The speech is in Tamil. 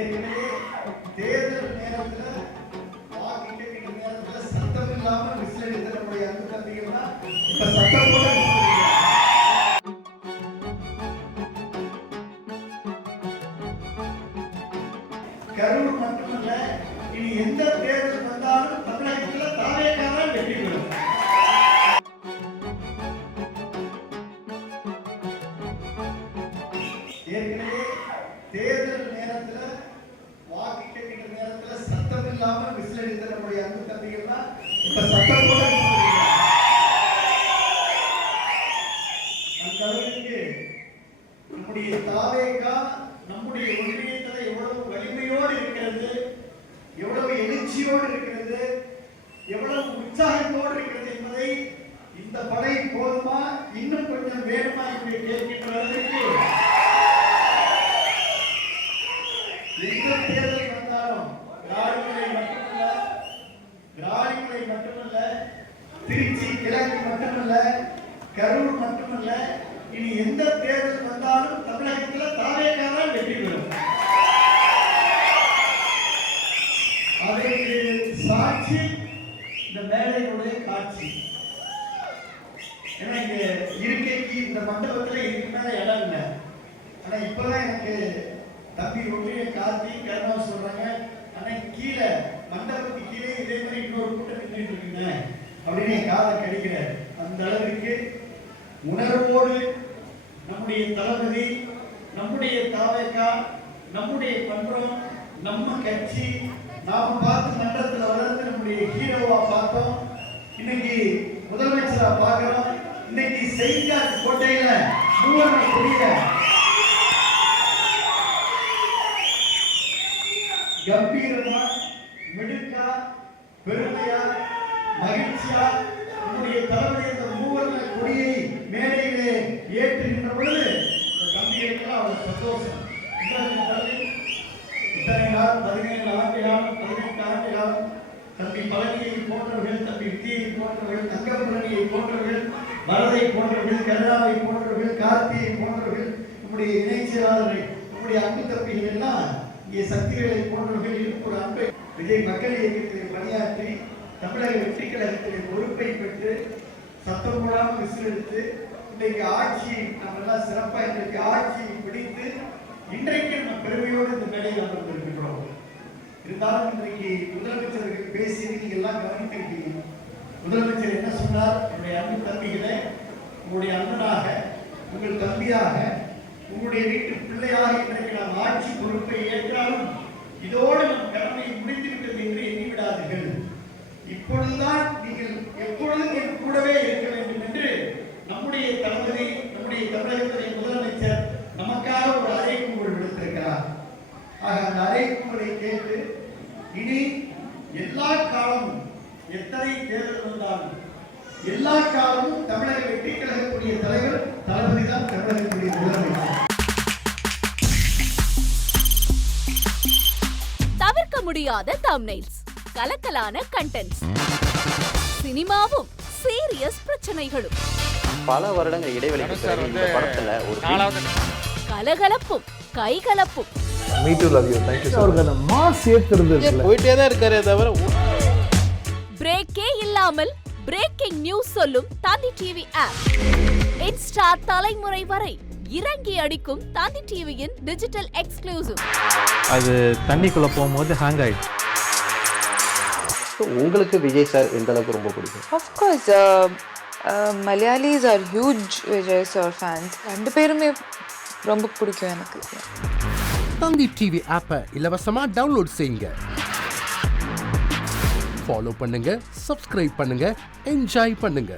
ஏற்கனவே தேர்தல் நேரத்துல வாக்கு கேட்கிற நேரத்துல சத்தம் இல்லாம விசில் அடித்த நம்முடைய அன்பு தம்பிகள் தான் இப்ப சத்தம் கூட கரூர் மட்டுமல்ல, இனி எந்த தேர்தல் வந்தாலும் தமிழகத்துல தாவேக்காதான் வெற்றி பெறும். ஏற்கனவே தேர்தல் நேரத்துல வாக்கு கேட்கிற நேரத்துல சத்தம் இல்லாம விசில் அடித்த நம்முடைய அன்பு தம்பிகள் தான் இப்ப சத்தம் கூட அந்த அளவுக்கு நம்முடைய தாவேக்கா நம்முடைய ஒன்றியத்துல எவ்வளவு வலிமையோடு இருக்கிறது, எவ்வளவு எழுச்சியோடு இருக்கிறது, எவ்வளவு உற்சாகத்தோடு இருக்கிறது என்பதை இந்த படை போதுமா இன்னும் கொஞ்சம் வேணுமா என்று கேட்கின்ற அளவுக்கு எந்த தேர்தல் வந்தாலும் ராணிமலை மட்டுமல்ல, திருச்சி கிழக்கு மட்டுமல்ல, கரூர் மட்டுமல்ல, இனி எந்த தேர்தல் வந்தாலும் தமிழகத்தில் தாவேக்காதான் வெற்றி பெறும். அதற்கு சாட்சி இந்த மேடையினுடைய காட்சி. ஏன்னா இங்க இருக்கைக்கு இந்த மண்டபத்துல இதுக்கு மேல இடம் இல்லை. ஆனா இப்பதான் எனக்கு தம்பி ஒன்றிய கார்த்தி கருணா சொல்றாங்க, ஆனா கீழே மண்டபத்துக்கு கீழே இதே மாதிரி இன்னொரு கூட்டம் நின்றுட்டு இருக்குங்க அப்படின்னு என் காதை கிடைக்கிற அந்த அளவிற்கு உணர்வோடு நம்முடைய தளபதி, நம்முடைய தாவேக்கா, நம்முடைய பண்பம், நம்ம கட்சி, நாம பார்த்து மன்றத்தில் வளர்ந்து நம்முடைய ஹீரோவா பார்த்தோம். இன்னைக்கு முதலமைச்சரா பார்க்கிறோம். இன்னைக்கு செய்தியாளர் கோட்டையில மூவர்ண கொடிய கம்பீரமா, மிடுக்கா, பெருமையா, மகிழ்ச்சியா நம்முடைய தளபதி அந்த மூவர்ண கொடியை மேடையிலே ஏற்றுகின்ற பொழுது இந்த தம்பிகளுக்கெல்லாம் அவ்வளவு சந்தோஷம். இத்தனை நாள் 17 ஆண்டு காலம், 18 ஆண்டு காலம் தம்பி பழனியை போன்றவர்கள், தம்பி வித்தியை போன்றவர்கள், தங்கப்பழனியை போன்றவர்கள், வரதை போன்றவர்கள், கருணாவை போன்றவர்கள், கார்த்தியை போன்றவர்கள், நம்முடைய இணை செயலாளரை, நம்முடைய அன்பு தம்பிகள் எல்லாம் இங்கே சக்திகளை போன்றவர்கள் இருக்கும் ஒரு அன்பை விஜய் மக்கள் இயக்கத்தில் பணியாற்றி தமிழக வெற்றி கழகத்திலே பொறுப்பை பெற்று சத்தம் போடாமல் விசிலெடுத்து இன்றைக்கு ஆட்சி நம்ம எல்லாம் சிறப்பாக இன்றைக்கு ஆட்சியை பிடித்து இன்றைக்கு நம்ம பெருமையோடு இந்த மேடையில் அமர்ந்திருக்கின்றோம். இருந்தாலும் இன்றைக்கு முதலமைச்சர்கள் பேசி நீங்க எல்லாம் கவனித்திருக்கீங்க. முதலமைச்சர் என்ன சொன்னார்? என்னுடைய அன்பு தம்பிகளை உங்களுடைய அண்ணனாக, உங்கள் தம்பியாக, உங்களுடைய வீட்டு பிள்ளையாக இன்றைக்கு நாம் ஆட்சி பொறுப்பை ஏற்றாலும் இதோடு நம் கடமையை முடித்துவிட்டது என்று எண்ணிவிடாதீர்கள். இப்பொழுதுதான் நீங்கள் எப்பொழுதும் என் கூடவே இருக்க வேண்டும் என்று நம்முடைய தளபதி, நம்முடைய தமிழகத்துடைய முதலமைச்சர் நமக்காக ஒரு அறைகூவல் விடுத்திருக்கிறார். ஆக அந்த அறைகூவலை கேட்டு இனி எல்லா காலமும் எத்தனை தேர்தல் வந்தாலும் எல்லா காலமும் தமிழக வெற்றி கழகத்துடைய தலைவர் தளபதி தான் தமிழகத்துடைய முதலமைச்சர். தவிர்க்க முடியாத தம்ப்நெயில்ஸ், கலக்கலான கண்டென்ட்ஸ், சினிமாவும் சீரியஸ் பிரச்சனைகளும், பல வருடங்கள் இடைவெளிக்கு பிறகு இந்த படத்துல ஒரு கலகலப்பும் கைகலப்பும், me too love you, thank you sir. அவருக்கு அந்த மாஸ் ஏத்துறது போயிட்டே தான் இருக்காரே தவிர பிரேக்கே இல்லாமல் பிரேக்கிங் நியூஸ் சொல்லும் தந்தி டிவி ஆப். இன்ஸ்டா தலைமுறை வரை இறங்கி அடிக்கும் தந்தி டிவியின் டிஜிட்டல் எக்ஸ்க்ளூசிவ். அது தண்ணிக்குள்ள போகும்போது ஹேங் ஆயிடுச்சு. உங்களுக்கு விஜய் சார் எந்த அளவுக்கு ரொம்ப பிடிக்கும்? Of course, Malayalis are huge Vijay sir fans. ரெண்டு பேருமே ரொம்ப பிடிக்கும் எனக்கு. தந்தி டிவி ஆப்பை இலவசமா டவுன்லோட் செய்யுங்க. ஃபாலோ பண்ணுங்க, சப்ஸ்கிரைப் பண்ணுங்க, என்ஜாய் பண்ணுங்க.